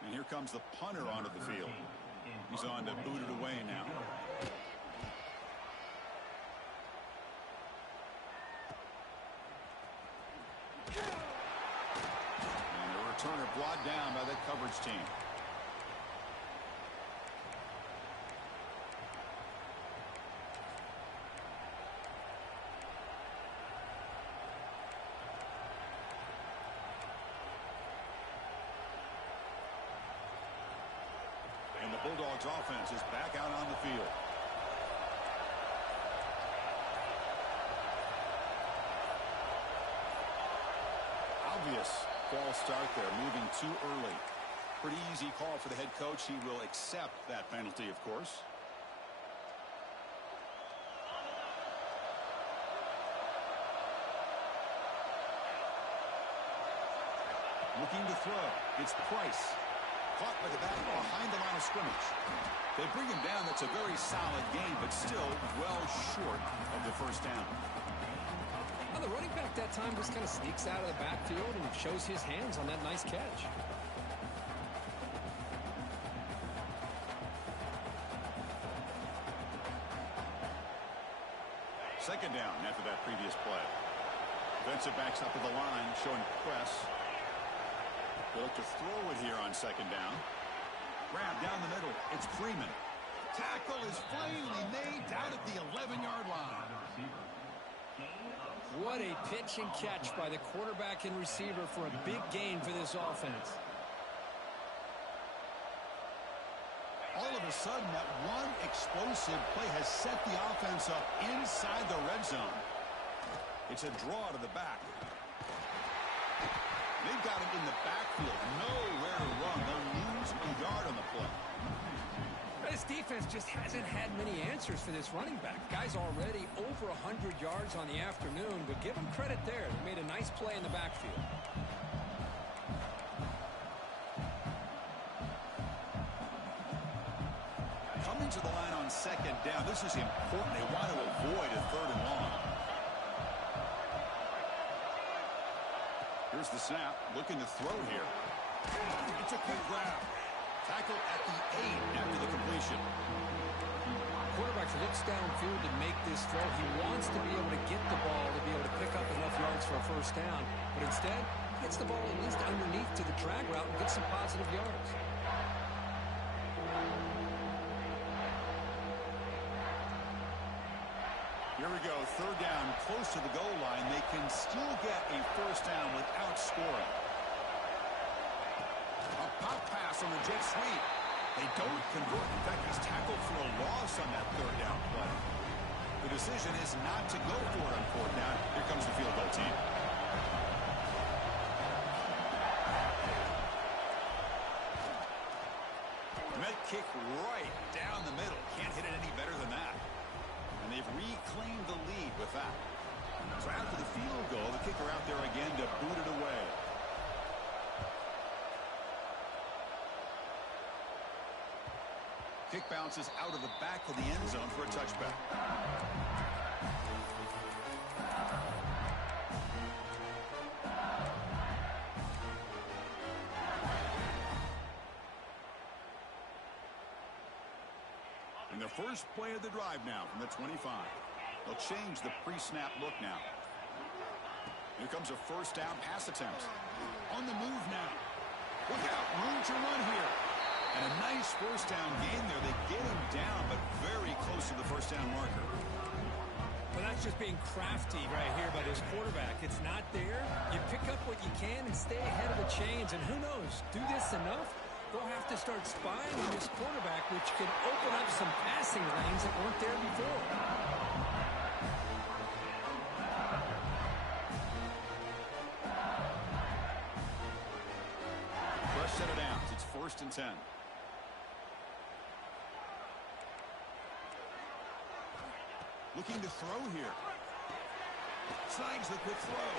And here comes the punter onto the field. He's on to boot it away now. And the returner brought down by the coverage team. And the Bulldogs offense is back out on the field. Obvious false start there, moving too early. Pretty easy call for the head coach. He will accept that penalty, of course. Looking to throw. It's Price. Caught by the back behind the line of scrimmage. They bring him down. That's a very solid game, but still well short of the first down. Well, the running back that time just kind of sneaks out of the backfield and shows his hands on that nice catch. Second down after that previous play. Defensive backs up at the line, showing press. They look to throw it here on second down. Grab down the middle. It's Freeman. Tackle is finally made down at the 11-yard line. What a pitch and catch by the quarterback and receiver for a big gain for this offense. All of a sudden, that one explosive play has set the offense up inside the red zone. It's a draw to the back. They've got him in the backfield. Nowhere to run. They'll lose a yard on the play. This defense just hasn't had many answers for this running back. Guy's already over 100 yards on the afternoon, but give him credit there. They made a nice play in the backfield. Coming to the line on second down. This is important. They want to avoid a third and long. Here's the snap. Looking to throw here. It's a quick grab. Tackle at the 8 after the completion. Quarterback looks downfield to make this throw. He wants to be able to get the ball to be able to pick up enough yards for a first down, but instead, he gets the ball at least underneath to the drag route and gets some positive yards. Here we go, third down, close to the goal line. They can still get a first down without scoring. A pop pass on the jet sweep. They don't convert. In fact, he's tackled for a loss on that third down play. The decision is not to go for it on fourth down. Here comes the field goal team. Met kick right down the middle. Can't hit it any better than that. And they've reclaimed the lead with that. So after the field goal, the kicker out there again to boot it away. Kick bounces out of the back of the end zone for a touchback. And the first play of the drive now from the 25. They'll change the pre-snap look now. Here comes a first down pass attempt. On the move now. Look out, room to run here. And a nice first down gain there. They get him down, but very close to the first down marker. Well, that's just being crafty right here by this quarterback. It's not there. You pick up what you can and stay ahead of the chains. And who knows, do this enough, they'll have to start spying on this quarterback, which can open up some passing lanes that weren't there before. First set of downs. It's 1st and 10. Looking to throw here. Snags the quick throw.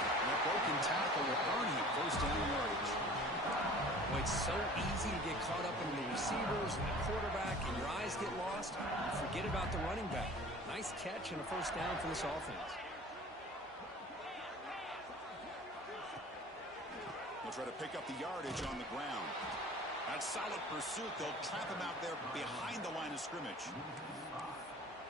And a broken tackle will earn him first down yardage. Well, it's so easy to get caught up in the receivers and the quarterback, and your eyes get lost. You forget about the running back. Nice catch and a first down for this offense. They'll try to pick up the yardage on the ground. That solid pursuit. They'll trap him out there behind the line of scrimmage.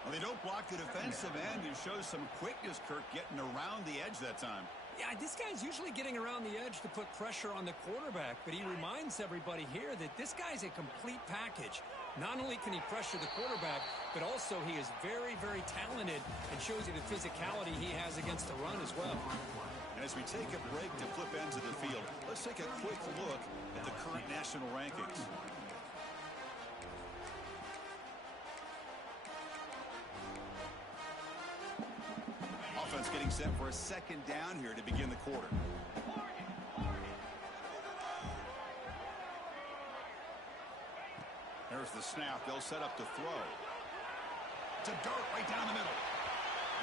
Well, they don't block the defensive end, who shows some quickness, Kirk, getting around the edge that time. Yeah, this guy's usually getting around the edge to put pressure on the quarterback, but he reminds everybody here that this guy's a complete package. Not only can he pressure the quarterback, but also he is very, very talented and shows you the physicality he has against the run as well. And as we take a break to flip ends of the field, let's take a quick look at the current national rankings. Offense getting set for a second down here to begin the quarter. There's the snap. They'll set up to throw. To dart right down the middle.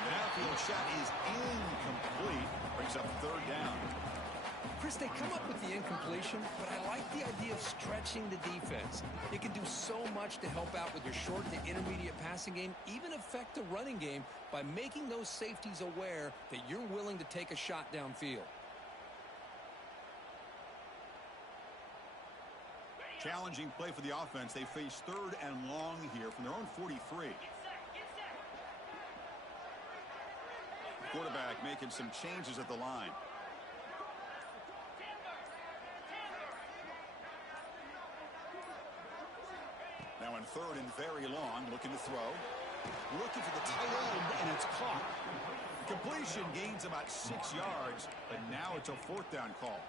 The outfield shot is incomplete. Brings up third down. Chris, they come up with the incompletion, but I like the idea of stretching the defense. It can do so much to help out with your short to intermediate passing game, even affect the running game by making those safeties aware that you're willing to take a shot downfield. Challenging play for the offense. They face 3rd and long here from their own 43. Quarterback making some changes at the line. Now in 3rd and very long, looking to throw. Looking for the tight end, and it's caught. Completion gains about 6 yards, but now it's a 4th down call.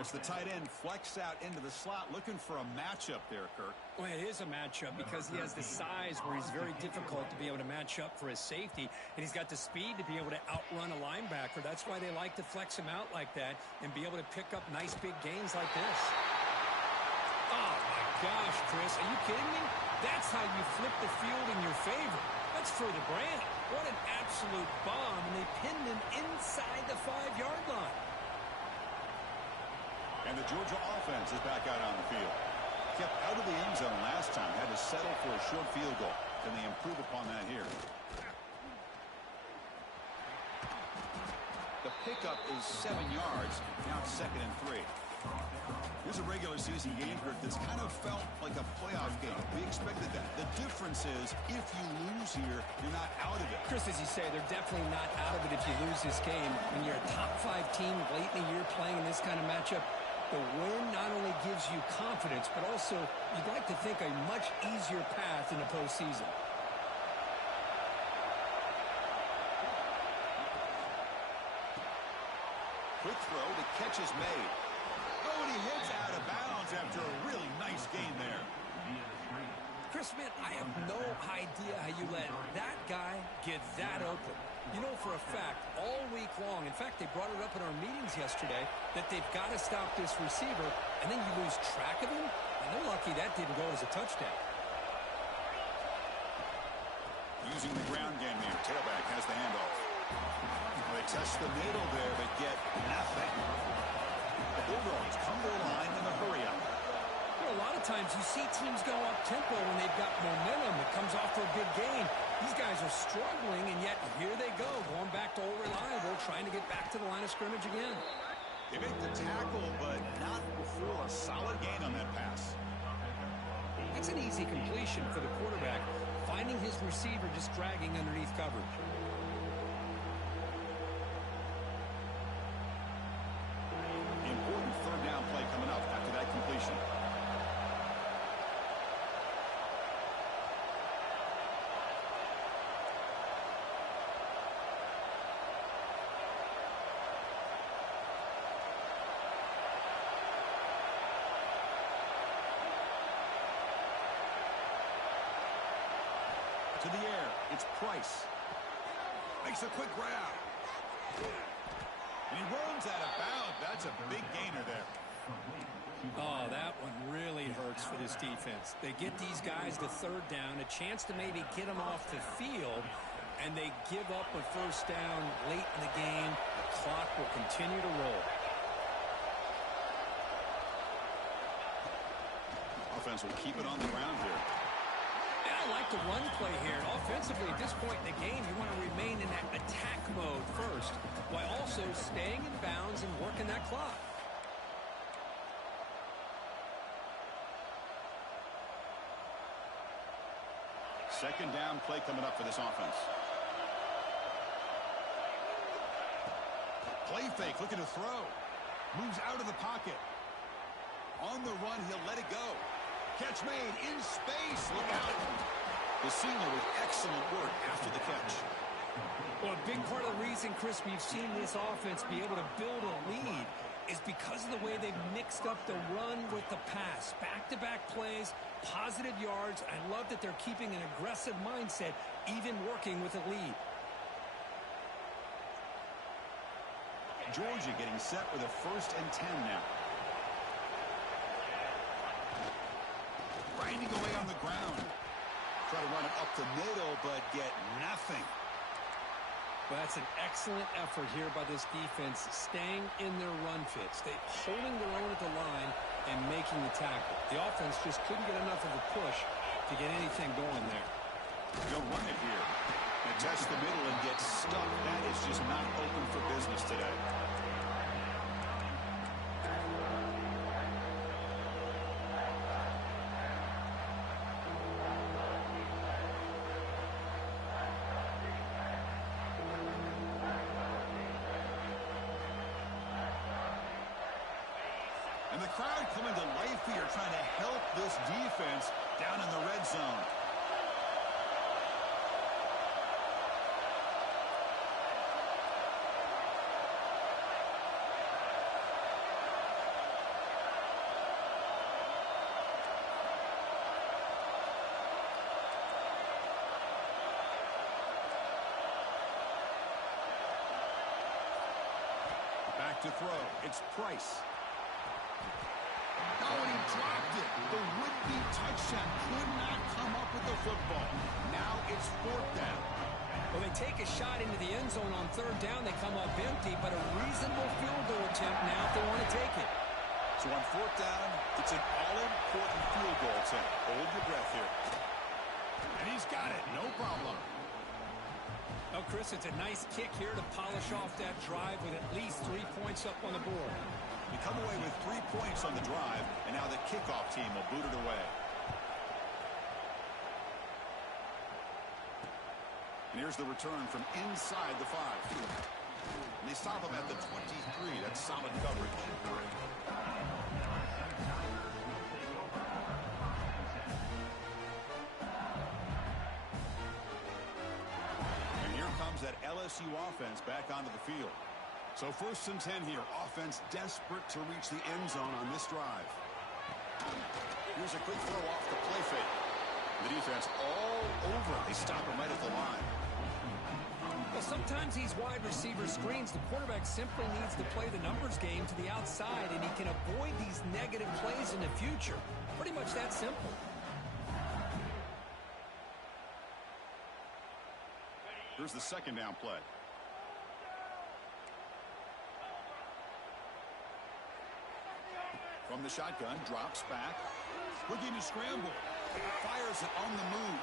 As the tight end flexed out into the slot, looking for a matchup there, Kirk. Well, it is a matchup because he has the size where he's very difficult to be able to match up for his safety, and he's got the speed to be able to outrun a linebacker. That's why they like to flex him out like that and be able to pick up nice big gains like this. Oh, my gosh, Chris, are you kidding me? That's how you flip the field in your favor. That's for the brand. What an absolute bomb, and they pinned him inside the 5-yard line. And the Georgia offense is back out on the field. Kept out of the end zone last time. Had to settle for a short field goal. Can they improve upon that here? The pickup is 7 yards. Now it's 2nd and 3. Here's a regular season game, Kirk, that's kind of felt like a playoff game. We expected that. The difference is if you lose here, you're not out of it. Chris, as you say, they're definitely not out of it if you lose this game. When you're a top-5 team late in the year playing in this kind of matchup, the win not only gives you confidence, but also you'd like to think a much easier path in the postseason. Quick throw, the catch is made. Oh, and he heads out of bounds after a really nice game there. Chris, man, I have no idea how you let that guy get that open. You know for a fact, all week long, in fact, they brought it up in our meetings yesterday, that they've got to stop this receiver, and then you lose track of him, and they're lucky that didn't go as a touchdown. Using the ground game here, tailback has the handoff. They test the middle there, but get nothing. The Bulldogs come to the line in the hurry up. Well, a lot of times you see teams go up-tempo when they've got momentum. It comes off for a big gain. These guys are struggling, and yet here they go, going back to old reliable, trying to get back to the line of scrimmage again. They make the tackle, but not before a solid gain on that pass. That's an easy completion for the quarterback, finding his receiver just dragging underneath coverage. Important third down play coming up after that completion. To the air, it's Price. Makes a quick grab. And he runs out of bounds. That's a big gainer there. Oh, that one really hurts for this defense. They get these guys to third down, a chance to maybe get them off the field, and they give up a first down late in the game. The clock will continue to roll. Offense will keep it on the ground here. And I like the run play here. Offensively, at this point in the game, you want to remain in that attack mode first, while also staying in bounds and working that clock. Second down play coming up for this offense. Play fake, looking to throw. Moves out of the pocket. On the run, he'll let it go. Catch made in space. Look out. The Sealer with excellent work after the catch. Well, a big part of the reason, Chris, we've seen this offense be able to build a lead is because of the way they've mixed up the run with the pass. Back-to-back plays, positive yards. I love that they're keeping an aggressive mindset, even working with a lead. Georgia getting set with a 1st and 10 now. Grinding away on the ground. Try to run it up the middle, but get nothing. Well, that's an excellent effort here by this defense, staying in their run fits. They holding their own at the line and making the tackle. The offense just couldn't get enough of a push to get anything going there. They'll run it here. They test the middle and get stuck. That is just not open for business today. And the crowd coming to life here, trying to help this defense down in the red zone. Back to throw. It's Price. Oh, and he dropped it. The would-be touchdown could not come up with the football. Now it's 4th down. Well, they take a shot into the end zone on 3rd down. They come up empty, but a reasonable field goal attempt now if they want to take it. So on 4th down, it's an all-important field goal attempt. Hold your breath here. And he's got it. No problem. Oh, Chris, it's a nice kick here to polish off that drive with at least 3 points up on the board. We come away with 3 points on the drive, and now the kickoff team will boot it away. And here's the return from inside the 5. And they stop him at the 23. That's solid coverage. And here comes that LSU offense back onto the field. So 1st and 10 here. Offense desperate to reach the end zone on this drive. Here's a quick throw off the play fake. The defense all over. They stop him right at the line. Well, sometimes these wide receiver screens, the quarterback simply needs to play the numbers game to the outside, and he can avoid these negative plays in the future. Pretty much that simple. Here's the 2nd down play. From the shotgun, drops back. Looking to scramble. Fires it on the move.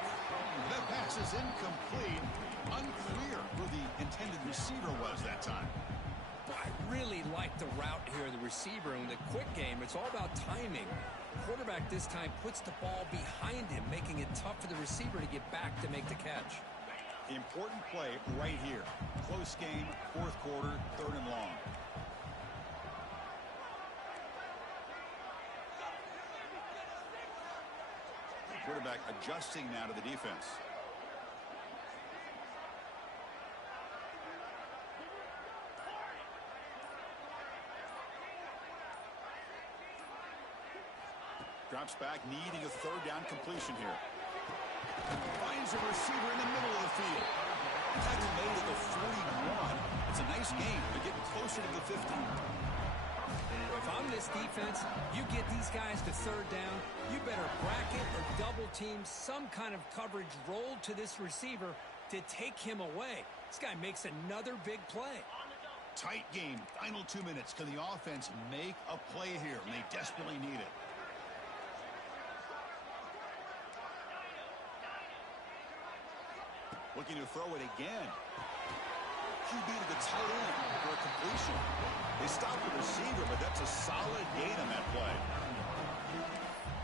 That pass is incomplete. Unclear who the intended receiver was that time. I really like the route here of the receiver. In the quick game, it's all about timing. The quarterback this time puts the ball behind him, making it tough for the receiver to get back to make the catch. Important play right here. Close game, 4th quarter, 3rd and long. Quarterback adjusting now to the defense. Drops back, needing a 3rd down completion here. Finds a receiver in the middle of the field. Tackle made at the 41. It's a nice game. They're getting closer to the 50. If I'm this defense, you get these guys to 3rd down, you better bracket or double team some kind of coverage rolled to this receiver to take him away. This guy makes another big play. Tight game. Final 2 minutes. Can the offense make a play here? And they desperately need it. Looking to throw it again. QB to the tight end for a completion. They stop the receiver, but that's a solid gain on that play.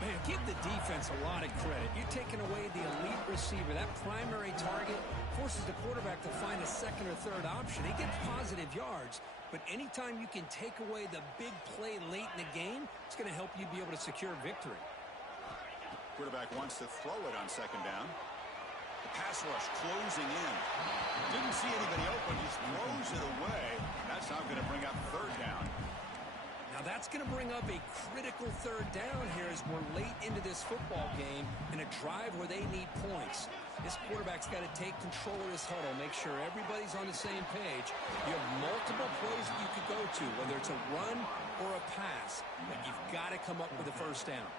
Man, give the defense a lot of credit. You're taking away the elite receiver. That primary target forces the quarterback to find a 2nd or 3rd option. He gets positive yards, but anytime you can take away the big play late in the game, it's going to help you be able to secure victory. Quarterback wants to throw it on 2nd down. The pass rush closing in. Didn't see anybody open. Just throws it away. That's now going to bring up 3rd down. Now that's going to bring up a critical 3rd down here as we're late into this football game in a drive where they need points. This quarterback's got to take control of this huddle, make sure everybody's on the same page. You have multiple plays that you could go to, whether it's a run or a pass, but you've got to come up with a 1st down.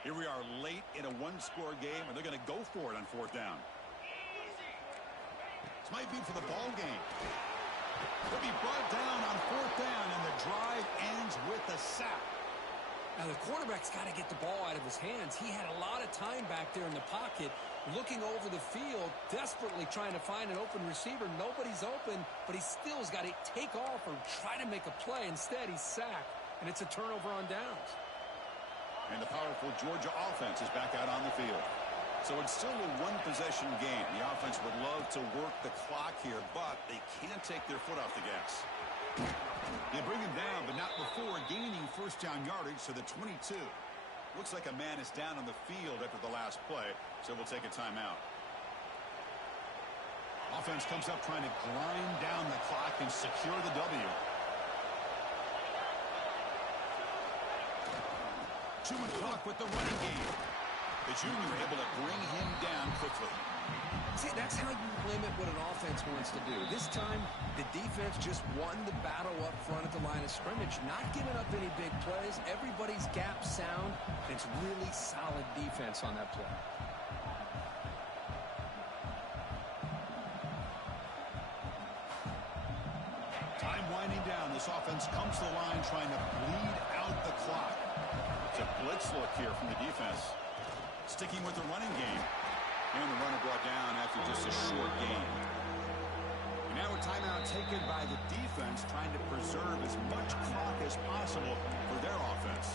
Here we are late in a 1-score game, and they're going to go for it on 4th down. This might be for the ball game. They'll be brought down on 4th down, and the drive ends with a sack. Now, the quarterback's got to get the ball out of his hands. He had a lot of time back there in the pocket, looking over the field, desperately trying to find an open receiver. Nobody's open, but he still has got to take off or try to make a play. Instead, he's sacked, and it's a turnover on downs. And the powerful Georgia offense is back out on the field. So it's still a 1-possession game. The offense would love to work the clock here, but they can't take their foot off the gas. They bring him down, but not before gaining 1st down yardage to the 22. Looks like a man is down on the field after the last play, so we'll take a timeout. Offense comes up trying to grind down the clock and secure the W. 2 o'clock with the running game. The junior able to bring him down quickly. See, that's how you limit what an offense wants to do. This time, the defense just won the battle up front at the line of scrimmage, not giving up any big plays. Everybody's gap sound. It's really solid defense on that play. winding down. This offense comes to the line trying to bleed out the clock. It's a blitz look here from the defense. Sticking with the running game. And the runner brought down after just a short gain. And now a timeout taken by the defense, trying to preserve as much clock as possible for their offense.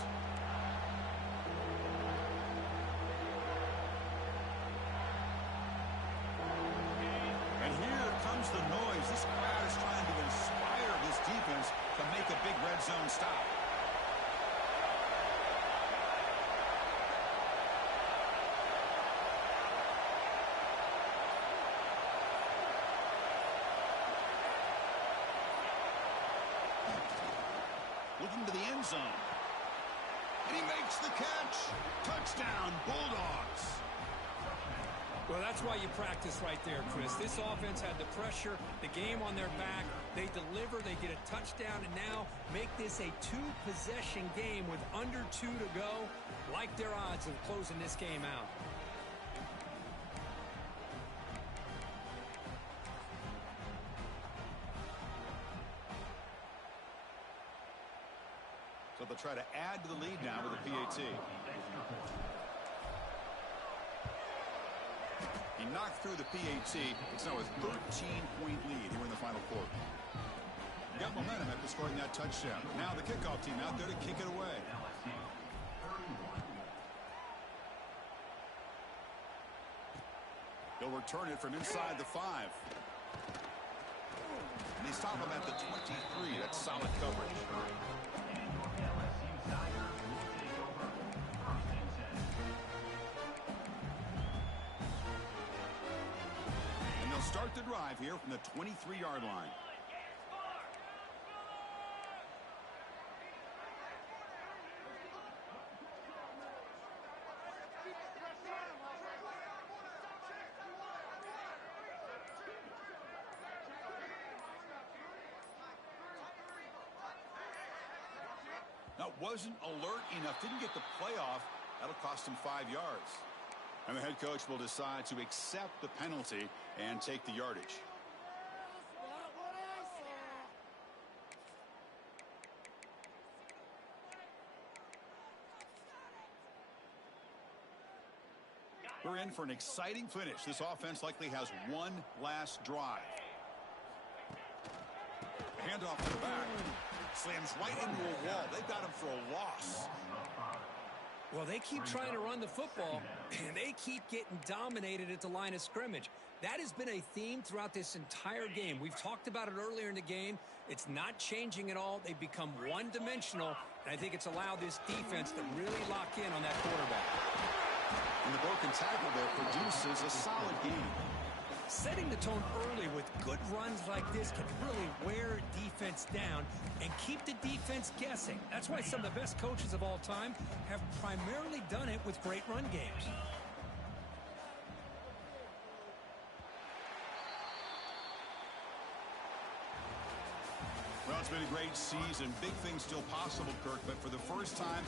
And here comes the noise. This crowd is trying to inspire this defense to make a big red zone stop. Looking to the end zone. And he makes the catch. Touchdown, Bulldogs. Well, that's why you practice right there, Chris. This offense had the pressure, the game on their back. They deliver, they get a touchdown, and now make this a two-possession game with under 2 to go. Like their odds of closing this game out. So they'll try to add to the lead now with a PAT. He knocked through the PAT. It's now a 13-point lead here in the final quarter. Got momentum after scoring that touchdown. Now the kickoff team out there to kick it away. He'll return it from inside the 5. And they stop him at the 23. That's solid coverage. And they'll start the drive here from the 23-yard line. Now, wasn't alert enough, didn't get the playoff. That'll cost him 5 yards. And the head coach will decide to accept the penalty and take the yardage. We're in for an exciting finish. This offense likely has one last drive. Handoff to the back. Slams right into a wall. They've got him for a loss. Well, they keep trying to run the football, and they keep getting dominated at the line of scrimmage. That has been a theme throughout this entire game. We've talked about it earlier in the game. It's not changing at all. They've become one-dimensional, and I think it's allowed this defense to really lock in on that quarterback. And the broken tackle there produces a solid game. Setting the tone early with good runs like this can really wear defense down and keep the defense guessing. That's why some of the best coaches of all time have primarily done it with great run games. Well, it's been a great season. Big things still possible, Kirk, but for the first time,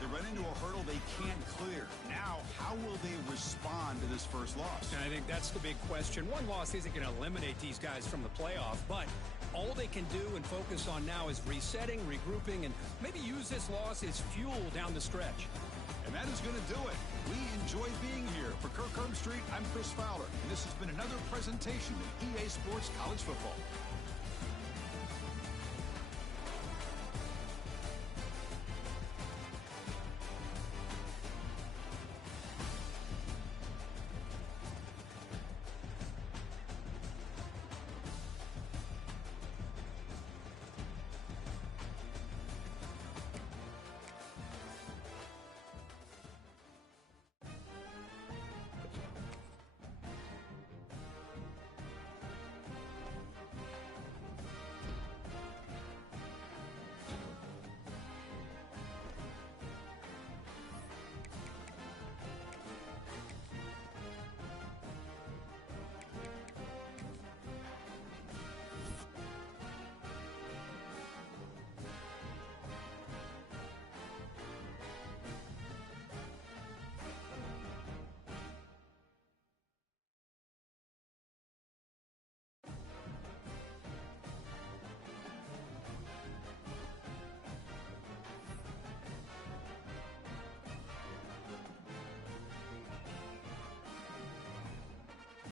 they run into a hurdle they can't clear. Now, how will they respond to this first loss? And I think that's the big question. One loss isn't going to eliminate these guys from the playoff, but all they can do and focus on now is resetting, regrouping, and maybe use this loss as fuel down the stretch. And that is going to do it. We enjoy being here. For Kirk Street, I'm Chris Fowler, and this has been another presentation of EA Sports College Football.